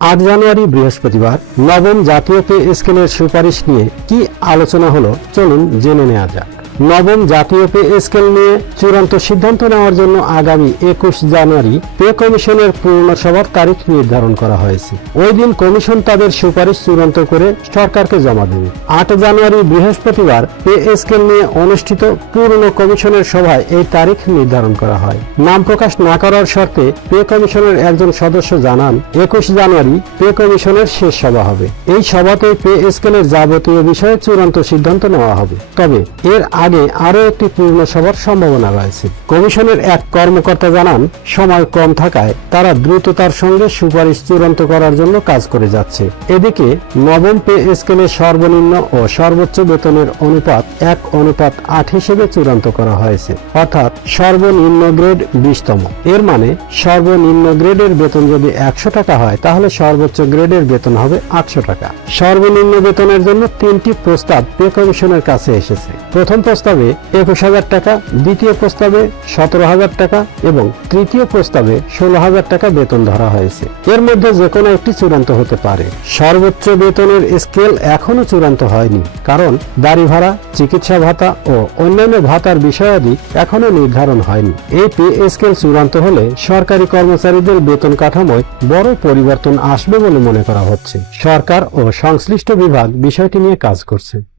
8 জানুয়ারি বৃহস্পতিবার নবম জাতীয় পে স্কেলের সুপারিশ নিয়ে কি আলোচনা হলো চলুন জেনে নেওয়া যাক। নবম জাতীয় পে স্কেল নিয়ে চূড়ান্ত সিদ্ধান্ত নেওয়ার জন্য আগামী 21 জানুয়ারি পে কমিশনের পূর্ণ সভার তারিখ নির্ধারণ করা হয়েছে। ওই দিন কমিশন তাদের সুপারিশ চূড়ান্ত করে সরকারকে জমা দেবে। 8 জানুয়ারি বৃহস্পতিবার পে স্কেল নিয়ে অনুষ্ঠিত পূর্ণ কমিশনের সভায় এই তারিখ নির্ধারণ করা হয়। নাম প্রকাশ না করার শর্তে পে কমিশনের একজন সদস্য জানান 21 জানুয়ারি পে কমিশনের শেষ সভা হবে। এই সভাতে পে স্কেলের যাবতীয় বিষয়ে চূড়ান্ত সিদ্ধান্ত নেওয়া হবে। তবে এর আগে আরও একটি পূর্ণ সভার সম্ভাবনা রয়েছে। কমিশনের এক কর্মকর্তা জানান সময় কম থাকায় তারা দ্রুততার সঙ্গে সুপারিশ চূড়ান্ত করার জন্য কাজ করে যাচ্ছে। এদিকে নবম পে স্কেলের সর্বনিম্ন ও সর্বোচ্চ বেতনের অনুপাত 1:8 হিসেবে চূড়ান্ত করা হয়েছে, অর্থাৎ সর্বনিম্ন গ্রেড 20তম। এর মানে সর্বনিম্ন গ্রেডের বেতন যদি 100 টাকা হয় তাহলে সর্বোচ্চ গ্রেডের বেতন হবে 800 টাকা। সর্বনিম্ন বেতনের জন্য 3টি প্রস্তাব পে কমিশনের কাছে এসেছে। প্রথম প্রস্তাবে 21,000 টাকা, দ্বিতীয় প্রস্তাবে 17,000 টাকা এবং তৃতীয় প্রস্তাবে 16,000 টাকা বেতন ধরা হয়েছে। এর মধ্যে যে কোনো একটি চূড়ান্ত হতে পারে। সর্বোচ্চ বেতনের স্কেল এখনো চূড়ান্ত হয়নি, কারণ বাড়ি ভাড়া, চিকিৎসা ভাতা ও অন্যান্য ভাতার বিষয়াদি এখনো নির্ধারণ হয়নি। এই পে স্কেল চূড়ান্ত হলে সরকারি কর্মচারীদের বেতন কাঠামোয় বড় পরিবর্তন আসবে বলে মনে করা হচ্ছে। সরকার ও সংশ্লিষ্ট বিভাগ বিষয়টি নিয়ে কাজ করছে।